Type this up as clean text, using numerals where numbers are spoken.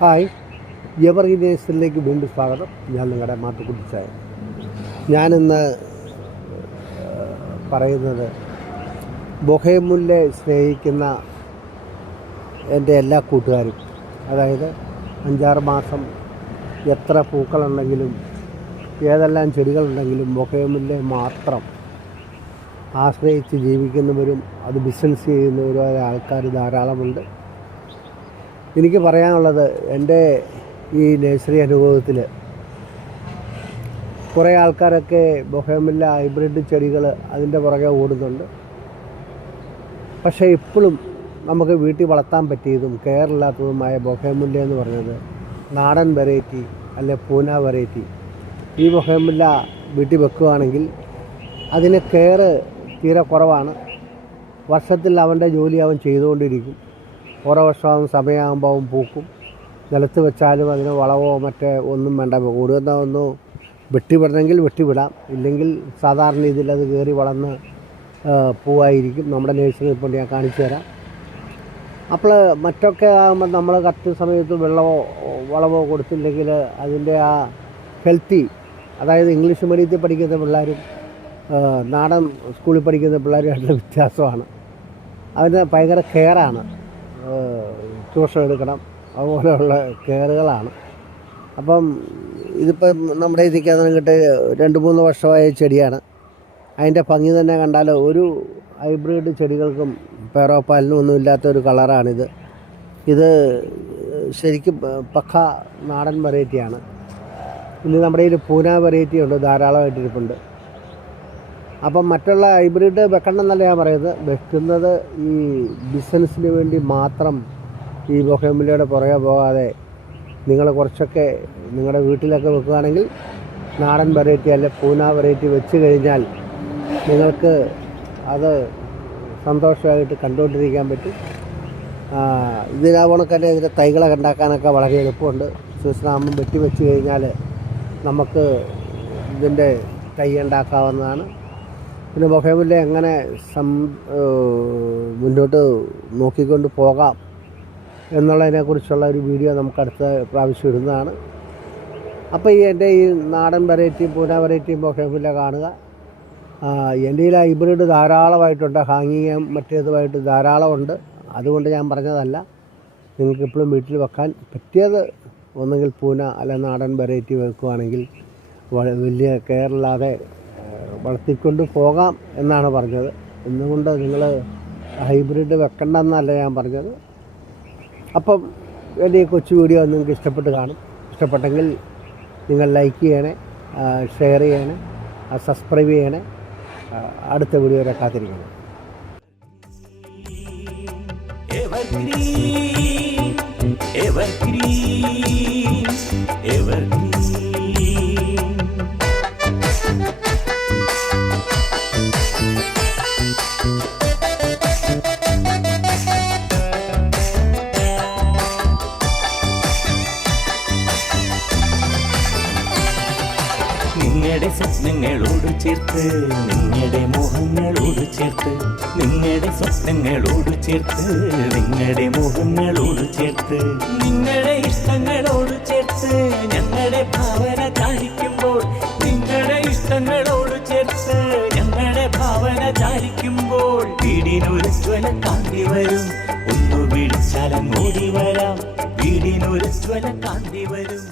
Hi, evergreen നേഴ്സറിയിലേക്ക് വീണ്ടും സ്വാഗതം. ഞാൻ നിങ്ങളുടെ മാത്തുക്കുട്ടി ചായ. ഞാനിന്ന് പറയുന്നത് ബൊഹേമുല്ലെ സ്നേഹിക്കുന്ന എൻ്റെ എല്ലാ കൂട്ടുകാരും, അതായത് 5-6 മാസം എത്ര പൂക്കളുണ്ടെങ്കിലും ഏതെല്ലാം ചെടികളുണ്ടെങ്കിലും ബൊഹേമുല്ലെ മാത്രം ആശ്രയിച്ച് ജീവിക്കുന്നവരും അത് ബിസിനസ് ചെയ്യുന്നവരുമായ ആൾക്കാർ ധാരാളമുണ്ട്. എനിക്ക് പറയാനുള്ളത്, എൻ്റെ ഈ നഴ്സറി അനുഭവത്തിൽ കുറേ ആൾക്കാരൊക്കെ ബൊഹേമുല്ല ഹൈബ്രിഡ് ചെടികൾ അതിൻ്റെ പുറകെ ഓടുന്നുണ്ട്. പക്ഷേ ഇപ്പോഴും നമുക്ക് വീട്ടിൽ വളർത്താൻ പറ്റിയതും കെയറില്ലാത്തതുമായ ബൊഹേമുല്ല എന്ന് പറഞ്ഞത് നാടൻ വെറൈറ്റി അല്ലെ പൂന വെറൈറ്റി. ഈ ബൊഹേമുല്ല വീട്ടിൽ വെക്കുകയാണെങ്കിൽ അതിന് കെയർ തീരെ കുറവാണ്. വർഷത്തിൽ അവൻ്റെ ജോലി അവൻ ചെയ്തുകൊണ്ടിരിക്കും. ഓരോ വർഷവും സമയമാകുമ്പോൾ അവൻ പൂക്കും. നിലത്ത് വെച്ചാലും അതിന് വളവോ മറ്റേ ഒന്നും വേണ്ട. കൂടുതൽ ഒന്ന് വെട്ടിവിടണമെങ്കിൽ വെട്ടിവിടാം, ഇല്ലെങ്കിൽ സാധാരണ രീതിയിൽ അത് കയറി വളർന്ന് പൂവായിരിക്കും. നമ്മുടെ നഴ്സറി ഇപ്പോൾ ഞാൻ കാണിച്ചു തരാം. അപ്പോൾ മറ്റൊക്കെ ആകുമ്പോൾ നമ്മൾ കറക്റ്റ് സമയത്ത് വെള്ളമോ വളവോ കൊടുത്തില്ലെങ്കിൽ അതിൻ്റെ ആ ഹെൽത്തി, അതായത് ഇംഗ്ലീഷ് മീഡിയത്തിൽ പഠിക്കുന്ന പിള്ളേരും നാടൻ സ്കൂളിൽ പഠിക്കുന്ന പിള്ളേരും ആയിട്ടുള്ള വ്യത്യാസമാണ്. അതിന് ഭയങ്കര കെയറാണ്. ട്യൂഷൻ എടുക്കണം, അതുപോലെയുള്ള കെയറുകളാണ്. അപ്പം ഇതിപ്പം നമ്മുടെ ഇതിക്കകത്ത് കിട്ടി 2-3 വർഷമായ ചെടിയാണ്. അതിൻ്റെ ഭംഗി തന്നെ കണ്ടാൽ ഒരു ഹൈബ്രിഡ് ചെടികൾക്കും പേരോപ്പാലിനും ഒന്നും ഇല്ലാത്തൊരു കളറാണിത്. ഇത് ശരിക്കും പക്ക നാടൻ വെറൈറ്റിയാണ്. ഇന്ന് നമ്മുടെ കയ്യിൽ പൂന വെറൈറ്റി ഉണ്ട്, ധാരാളമായിട്ടിരിപ്പുണ്ട്. അപ്പം മറ്റുള്ള ഹൈബ്രിഡ് വെക്കണം എന്നല്ല ഞാൻ പറയുന്നത്. വെക്കുന്നത് ഈ ബിസിനസ്സിന് വേണ്ടി മാത്രം ഈ ബൊഹേമുല്ലയുടെ പുറകെ പോകാതെ നിങ്ങൾ കുറച്ചൊക്കെ നിങ്ങളുടെ വീട്ടിലൊക്കെ വെക്കുകയാണെങ്കിൽ നാടൻ വെറൈറ്റി അല്ലെ പൂന വെറൈറ്റി വെച്ച് കഴിഞ്ഞാൽ നിങ്ങൾക്ക് അത് സന്തോഷമായിട്ട് കണ്ടുകൊണ്ടിരിക്കാൻ പറ്റും. ഇതിനാവണക്കന്നെ ഇതിൻ്റെ തൈകളൊക്കെ ഉണ്ടാക്കാനൊക്കെ വളരെ എളുപ്പമുണ്ട്. സീസണാകുമ്പം വെച്ച് കഴിഞ്ഞാൽ നമുക്ക് ഇതിൻ്റെ തൈ ഉണ്ടാക്കാവുന്നതാണ്. പിന്നെ ബൊഹേമുല്ല എങ്ങനെ മുന്നോട്ട് നോക്കിക്കൊണ്ട് പോകാം എന്നുള്ളതിനെക്കുറിച്ചുള്ള ഒരു വീഡിയോ നമുക്ക് അടുത്ത പ്രാവശ്യം ഇടുന്നതാണ്. അപ്പോൾ എൻ്റെ ഈ നാടൻ വെറൈറ്റിയും പൂന വെറൈറ്റിയും ബൊഹേമുല്ല കാണുക. എൻ്റെ ഈ ഹൈബ്രിഡ് ധാരാളമായിട്ടുണ്ട്, ഹാങ്ങിങ്ങും മറ്റേതുമായിട്ട് ധാരാളമുണ്ട്. അതുകൊണ്ട് ഞാൻ പറഞ്ഞതല്ല. നിങ്ങൾക്ക് ഇപ്പോഴും വീട്ടിൽ വെക്കാൻ പറ്റിയത് ഒന്നുകിൽ പൂന അല്ല നാടൻ വെറൈറ്റി വെക്കുകയാണെങ്കിൽ വലിയ കെയറില്ലാതെ വളർത്തിക്കൊണ്ട് പോകാം എന്നാണ് പറഞ്ഞത്. എന്നുകൊണ്ട് നിങ്ങൾ ഹൈബ്രിഡ് വെക്കണ്ടെന്നല്ല ഞാൻ പറഞ്ഞത്. അപ്പം എൻ്റെ ഈ കൊച്ചു വീഡിയോ നിങ്ങൾക്ക് ഇഷ്ടപ്പെട്ട് കാണും. ഇഷ്ടപ്പെട്ടെങ്കിൽ നിങ്ങൾ ലൈക്ക് ചെയ്യണേ, ഷെയർ ചെയ്യണേ, സബ്സ്ക്രൈബ് ചെയ്യണേ. അടുത്ത വീഡിയോ വരെ കാത്തിരിക്കണം. നിങ്ങളുടെ സ്വപ്നങ്ങളോട് ചേർത്ത്, നിങ്ങളുടെ മോഹങ്ങളോട് ചേർത്ത്, നിങ്ങളുടെ സ്വപ്നങ്ങളോട് ചേർത്ത്, നിങ്ങളുടെ മോഹങ്ങളോട് ചേർത്ത്, നിങ്ങളുടെ ഇഷ്ടങ്ങളോട് ചേർത്ത് ഞങ്ങളുടെ ഭാവന ചാലിക്കുമ്പോൾ, നിങ്ങളുടെ ഇഷ്ടങ്ങളോട് ചേർത്ത് ഞങ്ങളുടെ ഭാവന ചാലിക്കുമ്പോൾ വീടിനൊരു ജ്വല കാന്തി വരും. ഒന്ന് വിളിച്ചാലങ്ങോടി വരാം, വീടിനൊരു ജ്വല കാന്തി വരും.